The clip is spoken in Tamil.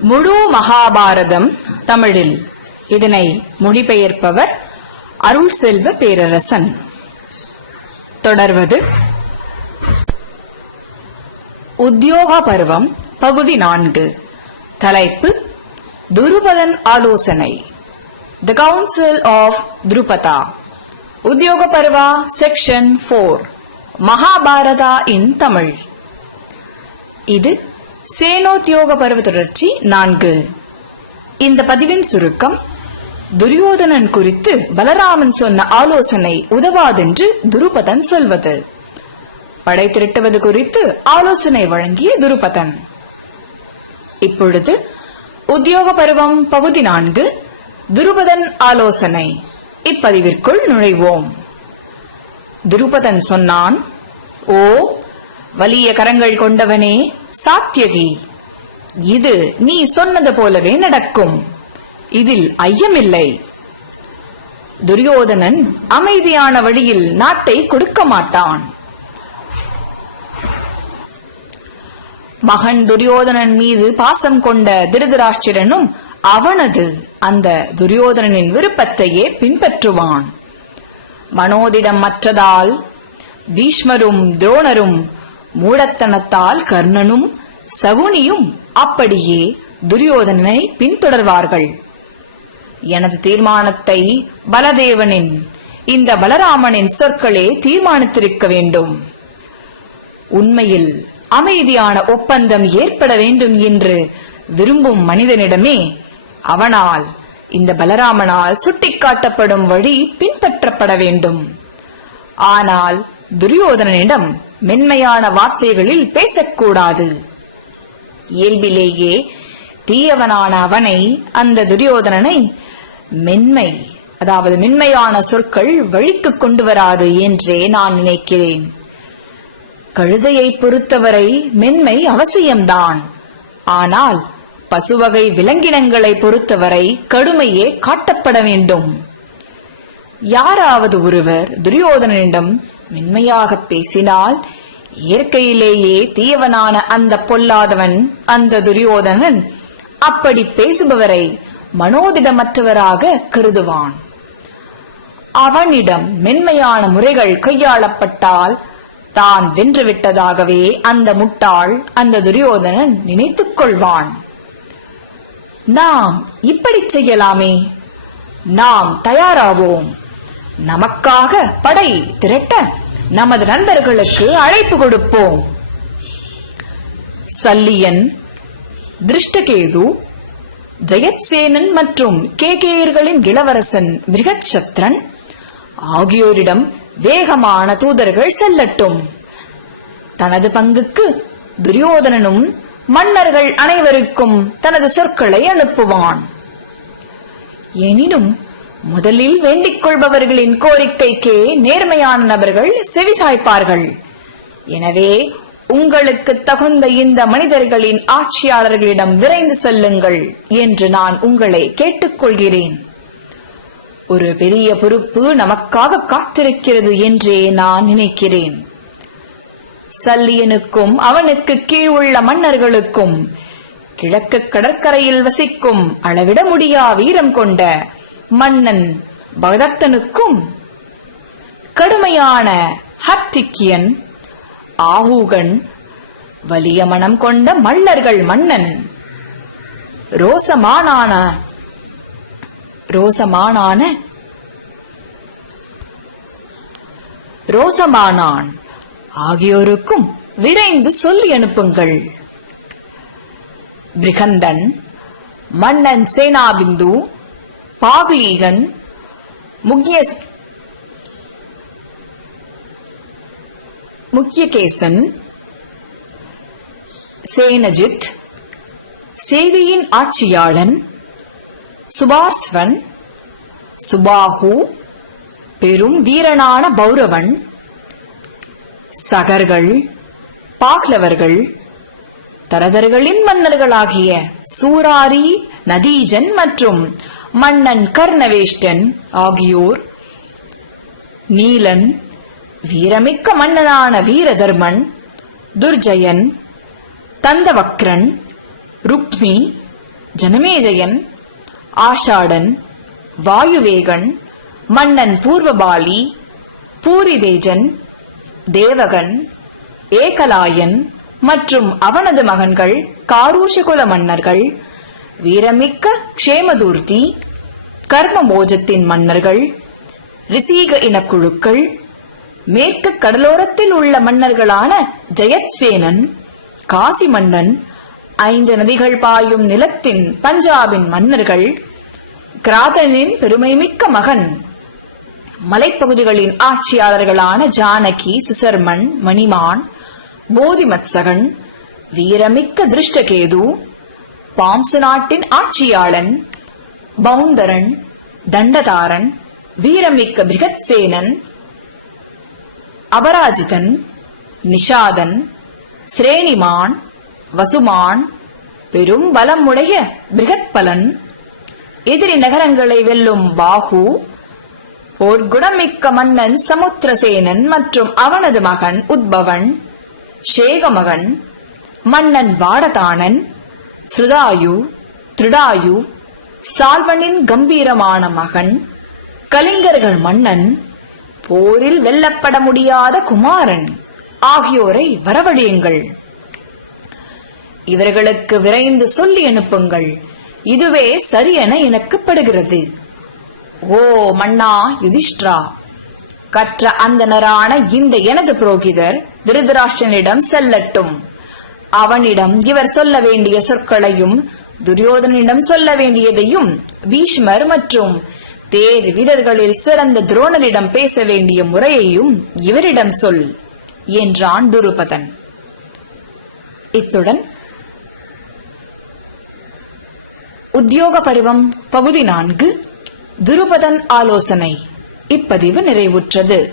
முழு மகாபாரதம் தமிழில். இதனை மொழிபெயர்ப்பவர் அருள் செல்வ பேரரசன். தொடர்வது உத்தியோக பருவம் பகுதி நான்கு. தலைப்பு துருபதன் ஆலோசனை. The council of Drupada Udyoga Parva section four Mahabharata in Tamil. இது சேனோத்தியோக பருவ தொடர்ச்சி நான்கு. இந்த பதிவின் சுருக்கம் துரியோதனன் குறித்து பலராமன் சொன்ன ஆலோசனை உதவாதென்று துருபதன் சொல்வது. படை திரட்டுவது குறித்து ஆலோசனை வழங்கிய துருபதன். இப்பொழுது உத்தியோக பருவம் பகுதி நான்கு துருபதன் ஆலோசனை. இப்பதிவிற்குள் நுழைவோம். துருபதன் சொன்னான் ஓ வலிய கரங்கள் கொண்டவனே சாத்தியகி இது நீ சொன்னது போலவே நடக்கும். இதில் ஐயமில்லை. துரியோதனன் அமைதியான வழியில் நாட்டை கொடுக்க மாட்டான். மகன் துரியோதனன் மீது பாசம் கொண்ட திருதராஷ்டிரனும் அவனது அந்த துரியோதனனின் விருப்பத்தையே பின்பற்றுவான். மனோதிடம் மற்றதால் பீஷ்மரும் துரோணரும் மூடத்தனத்தால் கர்ணனும் சகுனியும் அப்படியே துரியோதனனை பின்தொடர்வார்கள். எனது தீர்மானத்தை பலதேவனின் இந்த பலராமனின் சொற்களே தீர்மானித்திருக்க வேண்டும். உண்மையில் அமைதியான ஒப்பந்தம் ஏற்பட வேண்டும் என்று விரும்பும் மனிதனிடமே அவனால் இந்த பலராமனால் சுட்டிக்காட்டப்படும் வழி பின்பற்றப்பட வேண்டும். ஆனால் துரியோதனனிடம் மென்மையான வார்த்தைகளில் பேசக்கூடாது. இயல்பிலேயே தீயவனான அவனை அந்த துரியோதனனை மென்மை அதாவது மென்மையான சொற்கள் வழிக்கு கொண்டு வராது என்றே நான் நினைக்கிறேன். கழுதையை பொறுத்தவரை மென்மை அவசியம்தான். ஆனால் பசுவகை விலங்கினங்களை பொறுத்தவரை கடுமையே காட்டப்பட வேண்டும். யாராவது ஒருவர் துரியோதனனிடம் மென்மையாக பேசினால் இயற்கையிலேயே தீயவனான அந்த பொல்லாதவன் அந்த துரியோதனன் அப்படி பேசுபவரை மனோதிடமற்றவராக கருதுவான். அவனிடம் மென்மையான முறைகள் கையாளப்பட்டால் தான் வென்றுவிட்டதாகவே அந்த முட்டாள் அந்த துரியோதனன் நினைத்துக் கொள்வான். நாம் இப்படி செய்யலாமே. நாம் தயாராவோம். நமக்காக படை திரட்ட நமது நண்பர்களுக்கு அழைப்பு கொடுப்போம். சல்லியன் திருஷ்டகேது ஜெயத்சேனன் மற்றும் கேகேயர்களின் இளவரசன் மிருகச்சத்ரன் ஆகியோரிடம் வேகமான தூதர்கள் செல்லட்டும். தனது பங்குக்கு துரியோதனனும் மன்னர்கள் அனைவருக்கும் தனது சொற்களை அனுப்புவான். எனினும் முதலில் வேண்டிக் கொள்பவர்களின் கோரிக்கைக்கே நேர்மையான நபர்கள் செவிசாய்ப்பார்கள் எனவே உங்களுக்கு தகுந்த இந்த மனிதர்களின் ஆட்சியாளர்களிடம் விரைந்து செல்லுங்கள் என்று நான் உங்களை கேட்டுக்கொள்கிறேன். ஒரு பெரிய பொறுப்பு நமக்காக காத்திருக்கிறது என்றே நான் நினைக்கிறேன். சல்லியனுக்கும் அவனுக்கு கீழ் உள்ள மன்னர்களுக்கும் கிழக்கு கடற்கரையில் வசிக்கும் அளவிட முடியா வீரம் கொண்ட மன்னன் பகதத்தனுக்கும் கடுமையான ஹர்த்திக்கியன் ஆகூகன் வலிய மனம் கொண்ட மல்லர்கள் மன்னன். ரோசமானான ரோசமானான ரோசமானான் ஆகியோருக்கும் விரைந்து சொல்லி அனுப்புங்கள். பிரிகந்தன் மன்னன் சேனாபிந்து பாகலீகன் முக்கிய முக்கியகேசன் சேனஜித் செய்தியின் ஆட்சியாளன் சுபார்ஸ்வன் சுபாஹு பெரும் வீரனான பௌரவன் சகர்கள் பாக்லவர்கள் தரதர்களின் மன்னர்களாகிய சூராரி நதீஜன் மற்றும் மன்னன் கர்ணவேஷ்டன் ஆகியோர். நீலன் வீரமிக்க மன்னனான வீரதர்மன் துர்ஜயன் தந்தவக்ரன் ருக்மி ஜனமேஜயன் ஆஷாடன் வாயுவேகன் மன்னன் பூர்வபாலி பூரிதேஜன் தேவகன் ஏகலாயன் மற்றும் அவனது மகன்கள் காரூஷகுல மன்னர்கள் வீரமிக்க க்ஷேமதூர்த்தி கர்மபோஜத்தின் மன்னர்கள் ரிசீக இனக்குழுக்கள் மேற்கு கடலோரத்தில் உள்ள மன்னர்களான ஜெயத்சேனன் காசி மன்னன் ஐந்து நதிகள் பாயும் நிலத்தின் பஞ்சாபின் மன்னர்கள் கிராதனின் பெருமைமிக்க மகன் மலைப்பகுதிகளின் ஆட்சியாளர்களான ஜானகி சுசர்மன் மணிமான் போதிமத்சகன் வீரமிக்க திருஷ்டகேது பாம்சு நாட்டின் ஆட்சியாளன் பவுந்தரன் தண்டதாரன் வீரமிக்க பிரிகத்சேனன் அபராஜிதன் நிஷாதன் சிரேணிமான் வசுமான் பெரும் பலம் உடைய பிரிகத்பலன் எதிரி நகரங்களை வெல்லும் பாகு போர்க்குணமிக்க மன்னன் சமுத்திரசேனன் மற்றும் அவனது மகன் உத்பவன் சேகமகன் மன்னன் வாடதானன் ஸ்ருதாயு திருடாயு சால்வனின் கம்பீரமான மகன் கலிங்கர்கள் மன்னன் போரில் வெல்லப்பட முடியாத குமாரன் ஆகியோரை வரவழியுங்கள். இவர்களுக்கு விரைந்து சொல்லி அனுப்புங்கள். இதுவே சரியென இணக்கப்படுகிறது. ஓ மன்னா யுதிஷ்டிரா கற்ற அந்தனரான இந்த எனது புரோகிதர் திருதராஷ்டனிடம் செல்லட்டும். அவனிடம் இவர் சொல்ல வேண்டிய சொற்களையும் துரியோதனிடம் சொல்ல வேண்டியதையும் பீஷ்மர் மற்றும் தேர் வீரர்களில் சிறந்த துரோணரிடம் பேச வேண்டிய முறையையும் இவரிடம் சொல் என்றான் துருபதன். இத்துடன் உத்தியோக பருவம் பகுதி நான்கு துருபதன் ஆலோசனை இப்பதிவு நிறைவுற்றது.